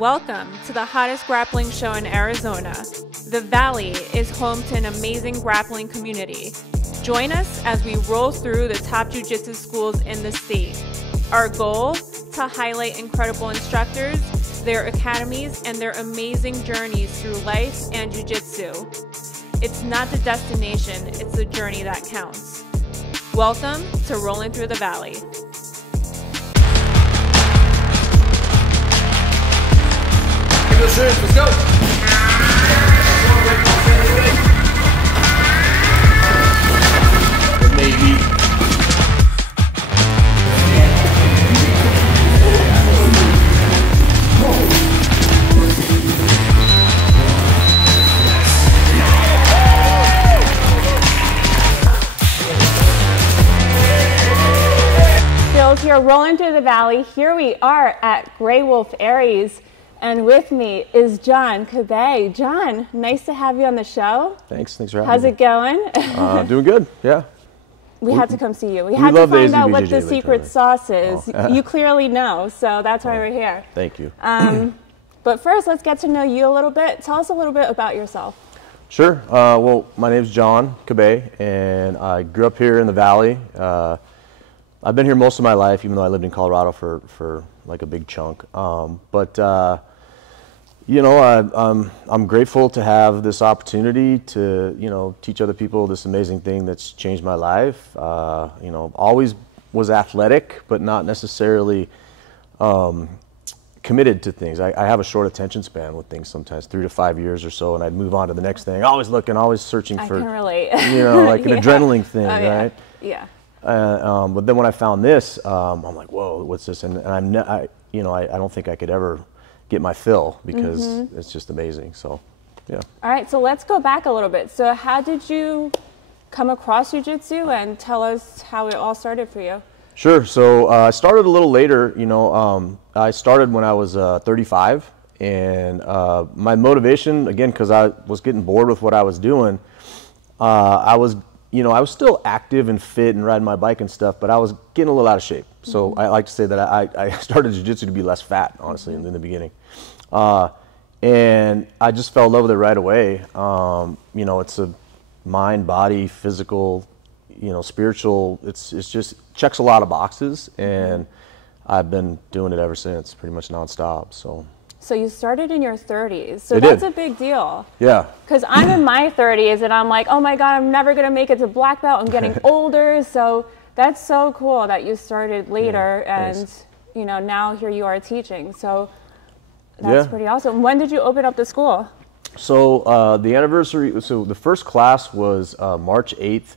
Welcome to the hottest grappling show in Arizona. The Valley is home to an amazing grappling community. Join us as we roll through the top jiu-jitsu schools in the state. Our goal? To highlight incredible instructors, their academies, and their amazing journeys through life and jiu-jitsu. It's not the destination, it's the journey that counts. Welcome to Rollin Through the Valley. Let's go. Maybe. Phil's here, rolling through the valley. Here we are at Greywolf Ares. And with me is John Cabay. John, nice to have you on the show. Thanks for having me. How's it going? Doing good, yeah. We had to come see you. We had to find out what the secret sauce is. You clearly know, so that's why we're here. Thank you. But first, let's get to know you a little bit. Tell us a little bit about yourself. Sure. Well, my name's John Cabay, and I grew up here in the Valley. I've been here most of my life, even though I lived in Colorado for like a big chunk. You know, I'm grateful to have this opportunity to, you know, teach other people this amazing thing that's changed my life. You know, always was athletic, but not necessarily committed to things. I have a short attention span with things sometimes, 3 to 5 years or so, and I'd move on to the next thing. Always looking, always searching for, I can relate. You know, like an adrenaline thing, yeah. right? Yeah. But then when I found this, I'm like, whoa, what's this? And I don't think I could ever get my fill because it's just amazing. So, yeah. All right, so let's go back a little bit. So how did you come across jiu-jitsu, and tell us how it all started for you? Sure. So I started a little later. You know, I started when I was 35, and my motivation, again, because I was getting bored with what I was doing, I was still active and fit and riding my bike and stuff, but I was getting a little out of shape. So I like to say that I started jiu-jitsu to be less fat, honestly, in the beginning. And I just fell in love with it right away. You know, it's a mind, body, physical, you know, spiritual. It's just checks a lot of boxes, and I've been doing it ever since, pretty much nonstop. So you started in your 30s, so that's a big deal. Yeah. Because I'm in my 30s, and I'm like, oh my God, I'm never going to make it to black belt. I'm getting older, so that's so cool that you started later, and you know, now here you are teaching. So that's pretty awesome. When did you open up the school? So the anniversary, so the first class was March 8th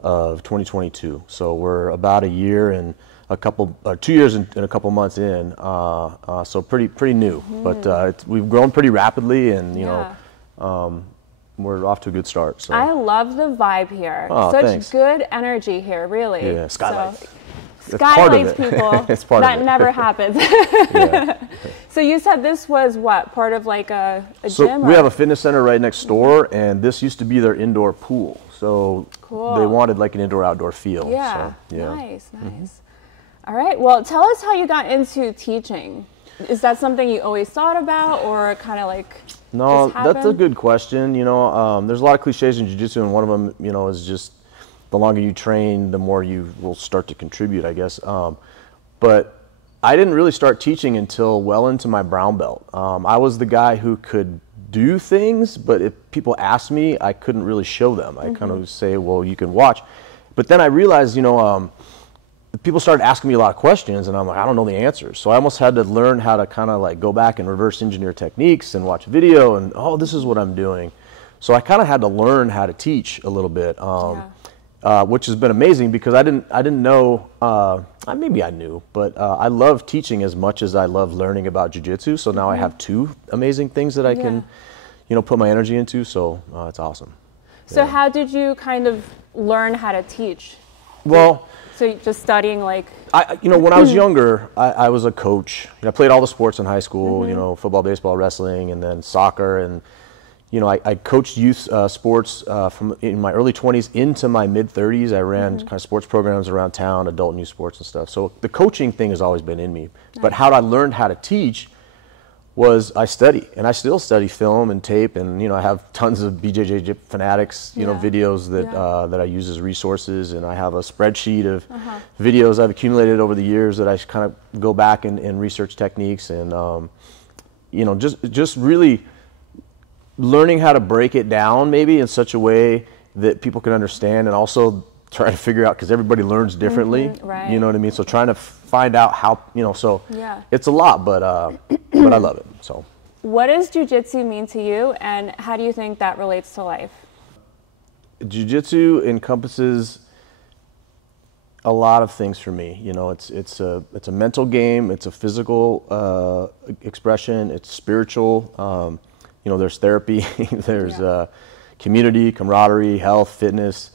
of 2022. So we're about a year and 2 years and a couple months in, so pretty new. But we've grown pretty rapidly, and you know, we're off to a good start. So I love the vibe here. Oh, such thanks. Good energy here, really. Yeah, skylights. Skylights, people. It's part that of it. never happens. So you said this was what, part of like a gym? So we have a fitness center right next door, and this used to be their indoor pool. So they wanted like an indoor-outdoor feel. Yeah. So, yeah. Nice. All right. Well, tell us how you got into teaching. Is that something you always thought about, or kind of like? No, that's a good question. You know, there's a lot of cliches in jiu-jitsu, and one of them, you know, is just the longer you train, the more you will start to contribute, I guess. But I didn't really start teaching until well into my brown belt. I was the guy who could do things, but if people asked me, I couldn't really show them. I kind of say, well, you can watch. But then I realized, you know, people started asking me a lot of questions, and I'm like, I don't know the answers. So I almost had to learn how to kind of like go back and reverse engineer techniques and watch video, and oh, this is what I'm doing. So I kind of had to learn how to teach a little bit, which has been amazing because I didn't know, maybe I knew, but I love teaching as much as I love learning about jiu-jitsu. So now I have two amazing things that I can, you know, put my energy into. So it's awesome. So how did you kind of learn how to teach? Well, so just studying like? You know, when I was younger, I was a coach. I played all the sports in high school, you know, football, baseball, wrestling, and then soccer. And, you know, I coached youth sports from in my early 20s into my mid 30s. I ran kind of sports programs around town, adult and youth sports and stuff. So the coaching thing has always been in me. Nice. But how I learned how to teach was I study, and I still study film and tape, and I have tons of BJJ fanatics, videos that I use as resources, and I have a spreadsheet of videos I've accumulated over the years that I kind of go back and research techniques, and just really learning how to break it down maybe in such a way that people can understand, and also trying to figure out, because everybody learns differently, right. you know what I mean? So trying to find out how, so it's a lot, but I love it, so. What does jiu-jitsu mean to you, and how do you think that relates to life? Jiu-jitsu encompasses a lot of things for me. It's a mental game, it's a physical expression, it's spiritual, there's therapy, there's community, camaraderie, health, fitness.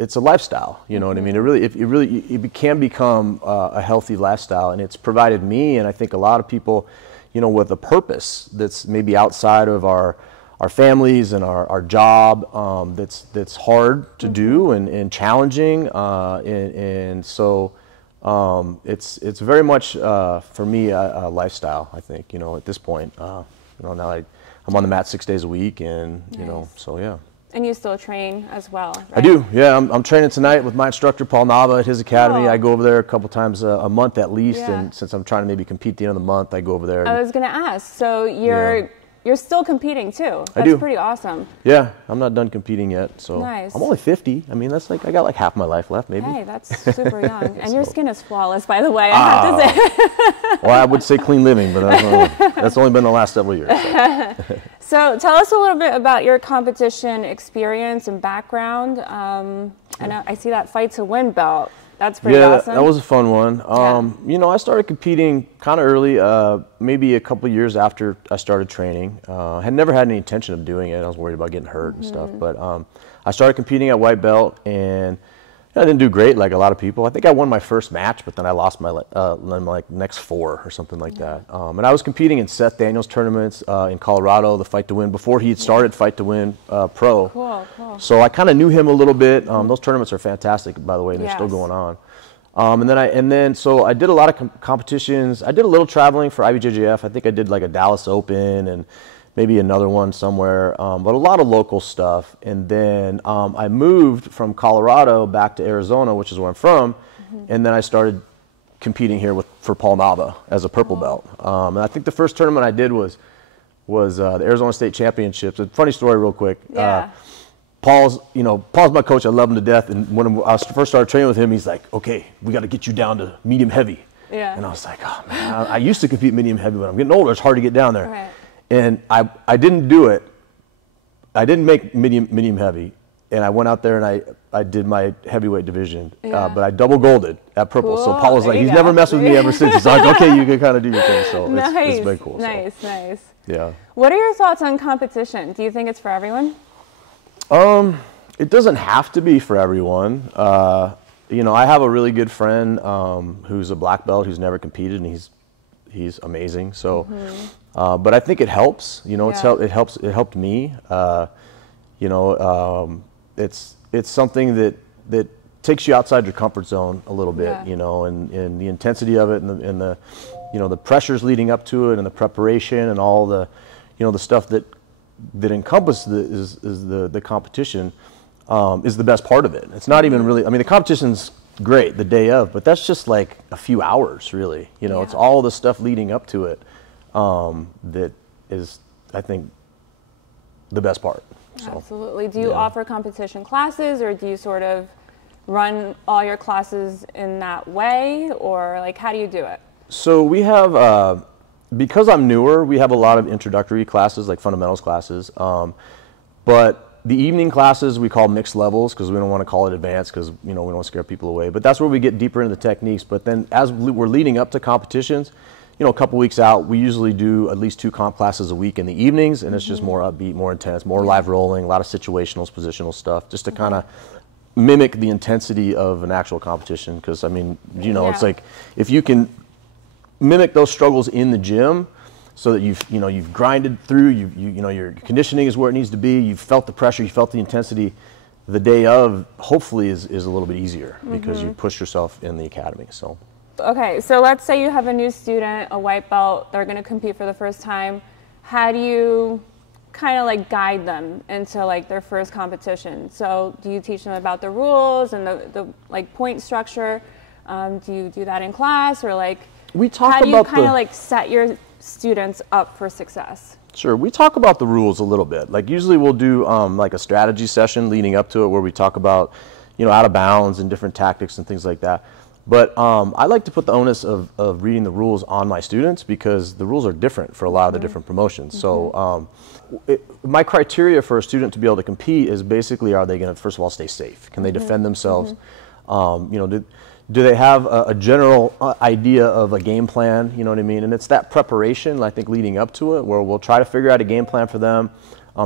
It's a lifestyle, you know what I mean? It can become a healthy lifestyle, and it's provided me, and I think a lot of people, with a purpose that's maybe outside of our families and our job, that's hard to do and challenging, and so it's very much for me a lifestyle, I think, at this point. Now I'm on the mat 6 days a week, and so yeah. And you still train as well, right? I do, yeah. I'm training tonight with my instructor, Paul Nava, at his academy. I go over there a couple times a month at least, and since I'm trying to maybe compete at the end of the month, I go over there. I was going to ask, so you're still competing too? That's I do. Pretty awesome. Yeah, I'm not done competing yet, so. Nice. I'm only 50. I mean, that's I got like half my life left, maybe. Hey, that's super young. And your skin is flawless, by the way, I have to say. Well, I would say clean living, but that's only been the last several years. So. So tell us a little bit about your competition experience and background. I see that fight to win belt. That's pretty awesome. Yeah, that was a fun one. I started competing kind of early, maybe a couple years after I started training. I had never had any intention of doing it. I was worried about getting hurt and stuff. But I started competing at white belt, and I didn't do great like a lot of people. I think I won my first match, but then I lost my next 4 or something like that. And I was competing in Seth Daniels tournaments in Colorado, the Fight to Win, before he had started Fight to Win Pro. Cool. So I kind of knew him a little bit. Those tournaments are fantastic, by the way, and they're still going on. So I did a lot of competitions. I did a little traveling for IBJJF. I think I did like a Dallas Open and maybe another one somewhere, but a lot of local stuff. And then I moved from Colorado back to Arizona, which is where I'm from, and then I started competing here for Paul Nava as a purple belt. And I think the first tournament I did was the Arizona State Championships. A funny story real quick. Yeah. Paul's my coach. I love him to death. And when I first started training with him, he's like, "Okay, we got to get you down to medium heavy." Yeah. And I was like, "Oh man, I used to compete medium heavy, but I'm getting older. It's hard to get down there." Right. And I didn't do it. I didn't make medium heavy, and I went out there and I did my heavyweight division, but I double golded at purple. Cool. So Paul was like, he's never messed with me ever since. He's like, "Okay, you can kind of do your thing." So it's been cool. Nice. Yeah. What are your thoughts on competition? Do you think it's for everyone? It doesn't have to be for everyone. I have a really good friend who's a black belt who's never competed, and he's amazing. So, but I think it helps. It helped me. It's something that takes you outside your comfort zone a little bit. And the intensity of it, and the pressures leading up to it, and the preparation, and all the the stuff that encompasses the competition. Is the best part of it. It's not even really, the competition's great the day of, but that's just like a few hours really. It's all the stuff leading up to it that is, I think, the best part. So, absolutely. Do you offer competition classes, or do you sort of run all your classes in that way, or like how do you do it? So we have, because I'm newer, we have a lot of introductory classes, like fundamentals classes, but the evening classes we call mixed levels, because we don't want to call it advanced, because we don't want to scare people away. But that's where we get deeper into the techniques. But then as we're leading up to competitions, a couple weeks out, we usually do at least 2 comp classes a week in the evenings, and it's just more upbeat, more intense, more live rolling, a lot of situational, positional stuff, just to kind of mimic the intensity of an actual competition. Because it's like if you can mimic those struggles in the gym, so that you've grinded through, your conditioning is where it needs to be, you've felt the pressure, you felt the intensity, the day of hopefully is a little bit easier because you push yourself in the academy. So Okay, so let's say you have a new student, a white belt, they're going to compete for the first time. How do you kind of like guide them into like their first competition? So do you teach them about the rules and the like point structure? Do you do that in class, or like how do you kind of like set your students up for success? Sure, we talk about the rules a little bit. Like usually we'll do like a strategy session leading up to it where we talk about, you know, out of bounds and different tactics and things like that. But I like to put the onus of reading the rules on my students because the rules are different for a lot of the different promotions. So my criteria for a student to be able to compete is basically, are they going to, first of all, stay safe? Can they defend themselves? You know, do they have a general idea of a game plan? You know what I mean? And it's that preparation, I think, leading up to it, where we'll try to figure out a game plan for them,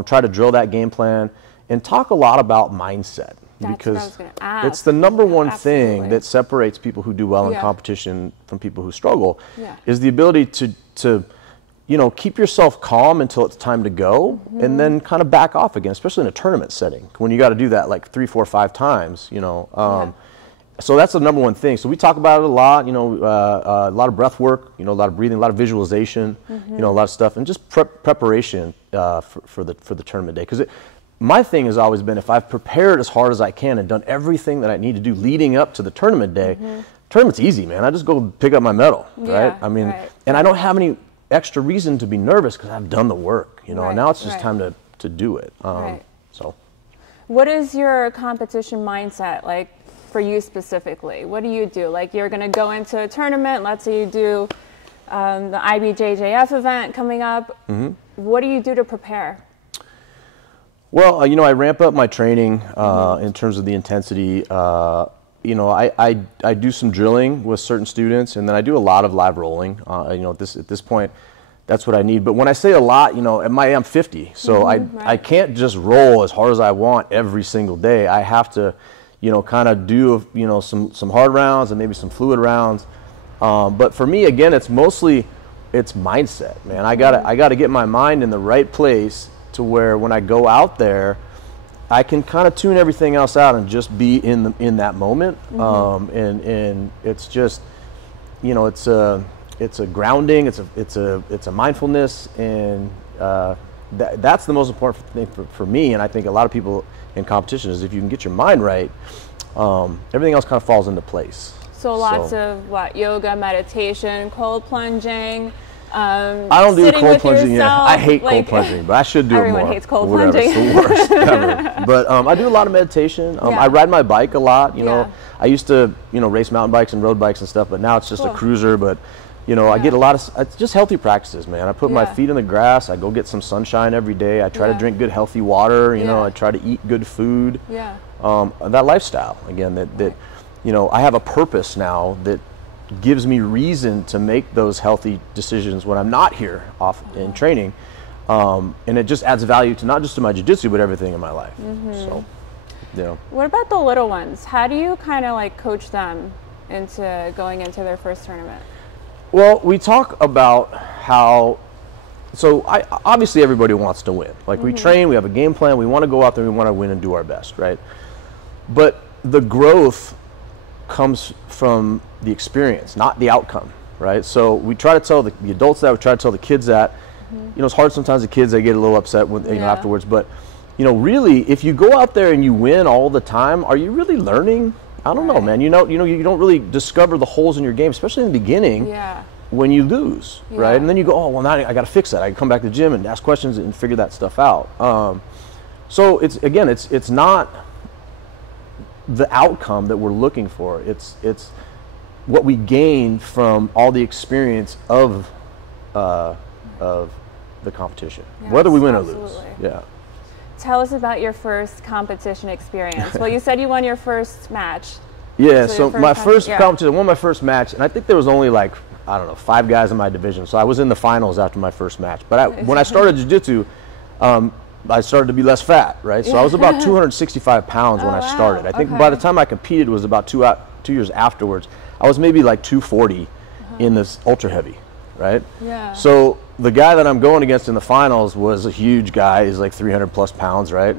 try to drill that game plan, and talk a lot about mindset. That's because what I was gonna ask. It's the number one Absolutely. thing that separates people who do well in competition from people who struggle, is the ability to you know, keep yourself calm until it's time to go, and then kind of back off again, especially in a tournament setting when you got to do that like 3, 4, 5 times. You know. So that's the number one thing. So we talk about it a lot, you know, a lot of breath work, you know, a lot of breathing, a lot of visualization, you know, a lot of stuff, and just preparation for the tournament day. Because my thing has always been, if I've prepared as hard as I can and done everything that I need to do leading up to the tournament day, tournament's easy, man. I just go pick up my medal, right? I mean, and I don't have any extra reason to be nervous because I've done the work, you know, and now it's just time to do it. So, what is your competition mindset like? For you specifically, what do you do? Like, you're going to go into a tournament, let's say you do the IBJJF event coming up. What do you do to prepare? Well, you know, I ramp up my training in terms of the intensity. You know, I do some drilling with certain students, and then I do a lot of live rolling. You know, at this point, that's what I need. But when I say a lot, you know, I'm 50, so I can't just roll as hard as I want every single day. I have to, you know, kind of do, you know, some hard rounds and maybe some fluid rounds. But for me, again, it's mostly, it's mindset, man. I gotta get my mind in the right place to where when I go out there, I can kind of tune everything else out and just be in that moment. And it's just, you know, it's a grounding, it's a mindfulness, and that's the most important thing for me. And I think a lot of people in competition is if you can get your mind right, everything else kind of falls into place. So lots of what, yoga, meditation, cold plunging. I don't do cold plunging yet. I hate cold plunging, but I should do it more. Everyone hates cold plunging. It's the worst ever. But I do a lot of meditation. I ride my bike a lot. You know, I used to, you know, race mountain bikes and road bikes and stuff, but now it's just a cruiser. But you know, I get a lot of, it's just healthy practices, man. I put my feet in the grass. I go get some sunshine every day. I try to drink good, healthy water. You know, I try to eat good food. That lifestyle, again, that you know, I have a purpose now that gives me reason to make those healthy decisions when I'm not here off in training. And it just adds value to not just to my jiu-jitsu, but everything in my life. So, you know. What about the little ones? How do you kind of like coach them into going into their first tournament? Well, we talk about how, so obviously everybody wants to win. Like we train, we have a game plan, we want to go out there, we want to win and do our best, right? But the growth comes from the experience, not the outcome, right? So we try to tell the adults that, we try to tell the kids that. You know, it's hard sometimes, the kids, they get a little upset when, you know, afterwards, but you know, really, if you go out there and you win all the time, are you really learning? I don't know, man. You know, you don't really discover the holes in your game, especially in the beginning, when you lose, right? And then you go, oh, well, now I got to fix that. I can come back to the gym and ask questions and figure that stuff out. So it's, again, it's not the outcome that we're looking for. It's what we gain from all the experience of the competition, whether we win or lose. Tell us about your first competition experience. Well, you said you won your first match. So my first competition, I won my first match, and I think there was only like, I don't know, 5 guys in my division. So I was in the finals after my first match. But when I started jiu-jitsu, I started to be less fat, right? So I was about 265 pounds when I started. I think by the time I competed, it was about 2 years afterwards. I was maybe like 240 in this ultra heavy, right? So the guy that I'm going against in the finals was a huge guy. He's like 300 plus pounds, right?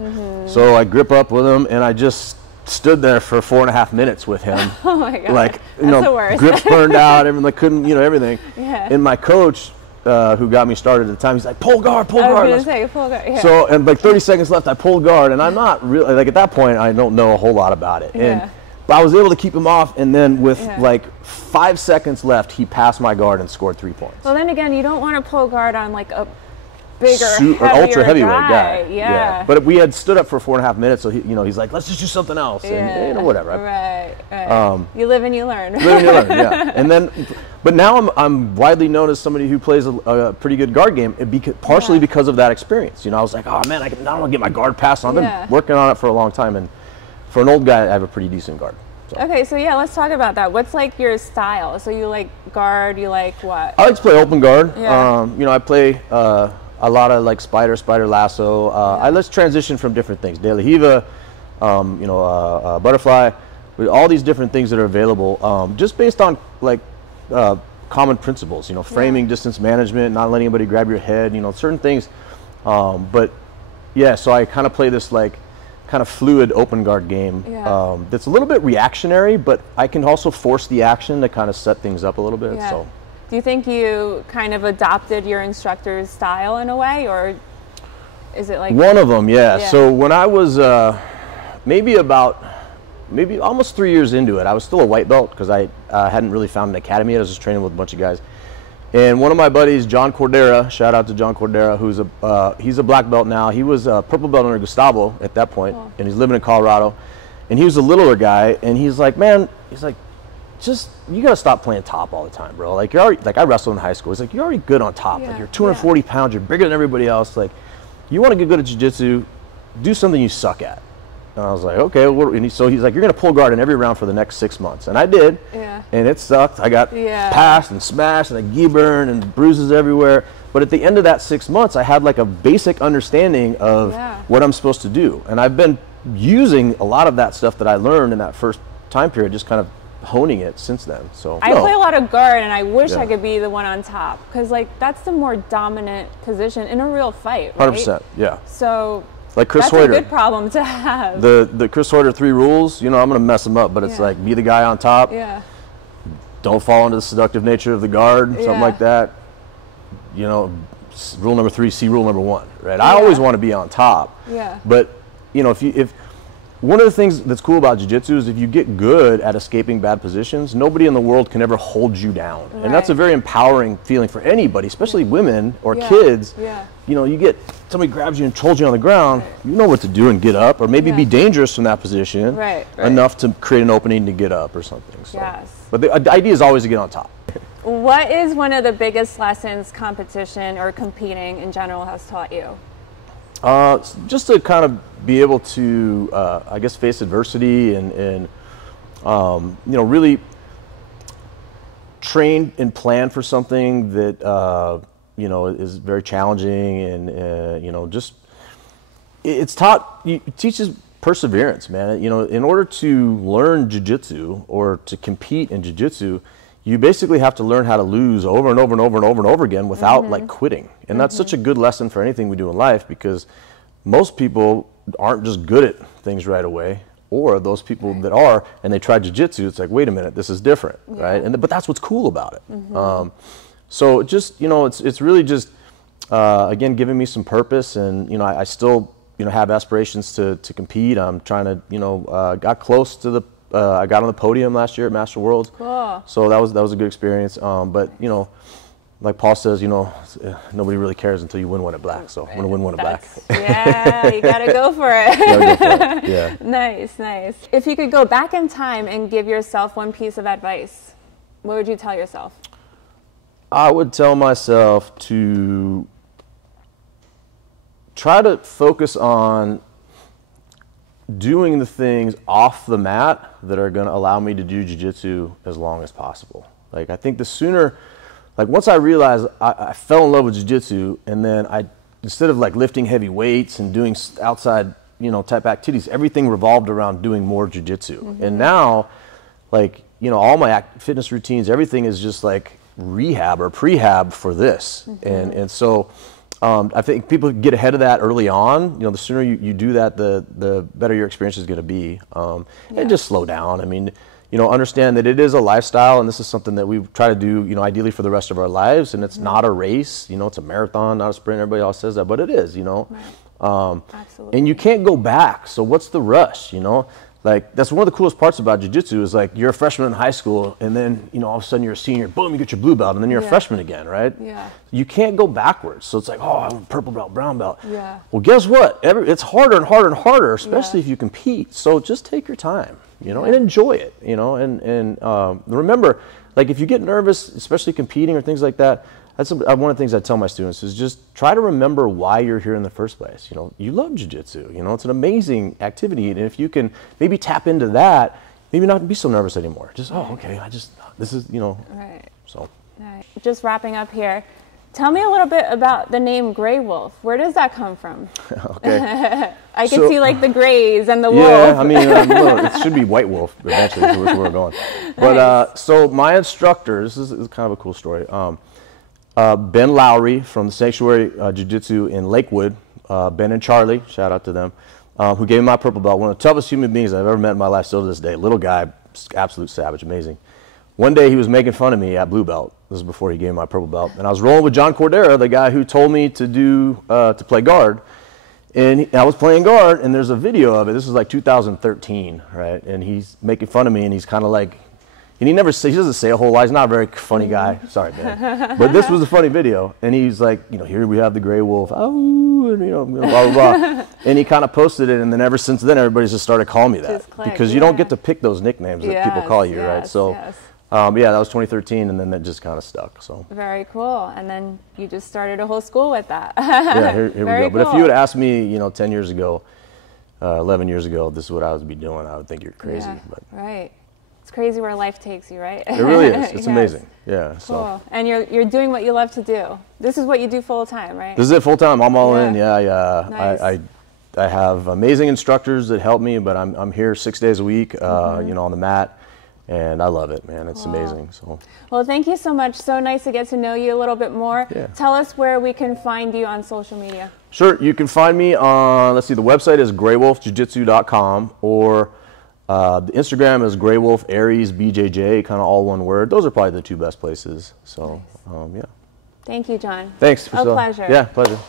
So I grip up with him, and I just stood there for 4.5 minutes with him. Oh my God. Like, That's the worst. grips burned out, everything, like couldn't, everything. Yeah. And my coach, who got me started at the time, he's like, pull guard, pull guard. I was going to say, pull guard, yeah. So, and like 30 seconds left, I pulled guard, and I'm not really, like at that point, I don't know a whole lot about it. Yeah. But I was able to keep him off, and then with like 5 seconds left, he passed my guard and scored 3 points. Well, then again, you don't want to pull guard on like a bigger, an ultra heavyweight guy. Yeah. But we had stood up for 4.5 minutes, so he's like, let's just do something else, and whatever. Right. You live and you learn. Live and you learn, yeah. And then, but now I'm widely known as somebody who plays a pretty good guard game, partially because of that experience. I was like, oh man, I don't want to get my guard passed on. I've been working on it for a long time, and for an old guy, I have a pretty decent guard. So. Okay, so let's talk about that. What's like your style? So you like guard, you like what? I like to play open guard. Yeah. I play a lot of like spider lasso. Let's transition from different things. De la Hiva, butterfly, all these different things that are available, just based on like common principles. Framing, distance management, not letting anybody grab your head. Certain things. But yeah, so I kind of play this like kind of fluid open guard game that's a little bit reactionary, but I can also force the action to kind of set things up a little bit. So. Do you think you kind of adopted your instructor's style in a way, or is it like one of them? Yeah. So when I was maybe almost 3 years into it, I was still a white belt because I hadn't really found an academy. I was just training with a bunch of guys, and one of my buddies, John Cordera, shout out to John Cordera, who's he's a black belt now. He was a purple belt under Gustavo at that point, and he's living in Colorado, and he was a littler guy, and he's like, man, just you gotta stop playing top all the time, bro. Like you're already, like I wrestled in high school. It's like you're already good on top. Like you're 240 pounds. You're bigger than everybody else. Like you want to get good at jiu-jitsu, do something you suck at. And I was like, okay. So he's like, you're gonna pull guard in every round for the next 6 months, and I did. Yeah. And it sucked. I got passed and smashed and a gi burn and bruises everywhere. But at the end of that 6 months, I had like a basic understanding of what I'm supposed to do, and I've been using a lot of that stuff that I learned in that first time period, just kind of honing it since then. So I play a lot of guard, and I wish I could be the one on top, because like that's the more dominant position in a real fight, right? 100%, yeah. So like Chris that's Hoyter, a good problem to have. The Chris Hoyter 3 rules, I'm gonna mess them up, but it's like be the guy on top. Yeah. Don't fall into the seductive nature of the guard, something like that. Rule number 3, see rule number 1, right? I always want to be on top. Yeah. But if one of the things that's cool about jiu-jitsu is if you get good at escaping bad positions, nobody in the world can ever hold you down. Right. And that's a very empowering feeling for anybody, especially women or kids. Yeah. You get somebody grabs you and holds you on the ground, you know what to do and get up, or maybe be dangerous from that position enough to create an opening to get up or something. So. Yes. But the idea is always to get on top. What is one of the biggest lessons competition or competing in general has taught you? Just to kind of be able to, I guess, face adversity and really train and plan for something that, is very challenging and, just, it teaches perseverance, man. In order to learn jiu-jitsu or to compete in jiu-jitsu, you basically have to learn how to lose over and over and over and over and over again without like quitting. And that's such a good lesson for anything we do in life, because most people aren't just good at things right away, or those people that are, and they try jiu-jitsu, it's like, wait a minute, this is different, right? But that's what's cool about it. So just, it's really just, again, giving me some purpose, and, I still, have aspirations to compete. I'm trying to, got close to I got on the podium last year at Master Worlds. Cool. So that was a good experience. But like Paul says, nobody really cares until you win one at black. So I'm gonna win one at black. Yeah, you gotta go for it. Gotta go for it. Yeah. Nice. If you could go back in time and give yourself one piece of advice, what would you tell yourself? I would tell myself to try to focus on doing the things off the mat that are going to allow me to do jiu-jitsu as long as possible. Like, I think the sooner, like once I realized I fell in love with jiu-jitsu, and then instead of like lifting heavy weights and doing outside, type activities, everything revolved around doing more jiu-jitsu. And now, like, all my fitness routines, everything is just like rehab or prehab for this. And so I think people get ahead of that early on. You know, the sooner you do that, the better your experience is going to be. And just slow down. I mean, you know, understand that it is a lifestyle, and this is something that we try to do, you know, ideally for the rest of our lives. And it's not a race. You know, it's a marathon, not a sprint. Everybody else says that, but it is. You know, Absolutely. And you can't go back. So what's the rush? You know. Like, that's one of the coolest parts about jiu-jitsu is, like, you're a freshman in high school, and then, you know, all of a sudden you're a senior, boom, you get your blue belt, and then you're a freshman again, right? Yeah. You can't go backwards. So it's like, oh, I'm a purple belt, brown belt. Yeah. Well, guess what? It's harder and harder and harder, especially if you compete. So just take your time, you know, and enjoy it, you know, and remember, like, if you get nervous, especially competing or things like that, that's one of the things I tell my students is just try to remember why you're here in the first place. You know, you love jiu-jitsu. You know, it's an amazing activity, and if you can maybe tap into that, maybe not be so nervous anymore. Just okay, this is, you know. Right. So. Right. Just wrapping up here. Tell me a little bit about the name Greywolf. Where does that come from? Okay. I can see like the grays and the wolf. Yeah, I mean, well, it should be white wolf eventually. Is where we're going. But so my instructor, this is kind of a cool story. Ben Lowry from the Sanctuary Jiu-Jitsu in Lakewood, Ben and Charlie, shout out to them, who gave me my purple belt. One of the toughest human beings I've ever met in my life still to this day. Little guy, absolute savage, amazing. One day he was making fun of me at blue belt. This is before he gave me my purple belt. And I was rolling with John Cordera, the guy who told me to play guard. And I was playing guard, and there's a video of it. This was like 2013, right? And he's making fun of me, and he's kind of like, and he doesn't say a whole lot. He's not a very funny guy. Sorry, man. But this was a funny video. And he's like, you know, here we have the gray wolf. Oh, and, you know, blah, blah, blah. And he kind of posted it. And then ever since then, everybody's just started calling me that. Because you don't get to pick those nicknames that people call you, right? So, yeah, that was 2013. And then that just kind of stuck. So very cool. And then you just started a whole school with that. Yeah, here we go. Cool. But if you had asked me, you know, 10 years ago, 11 years ago, this is what I would be doing, I would think you're crazy. Yeah, but right. It's crazy where life takes you, right? It really is. It's amazing. Yeah. So. Cool. And you're doing what you love to do. This is what you do full time, right? This is it full time. I'm all in. Yeah. Nice. I have amazing instructors that help me, but I'm here 6 days a week, you know, on the mat, and I love it, man. It's amazing. So. Well, thank you so much. So nice to get to know you a little bit more. Yeah. Tell us where we can find you on social media. Sure. You can find me on, let's see, the website is greywolfjujitsu.com, or the Instagram is Greywolf Ares BJJ, kind of all one word. Those are probably the two best places. So, yeah. Thank you, John. Thanks. A pleasure. Yeah, pleasure.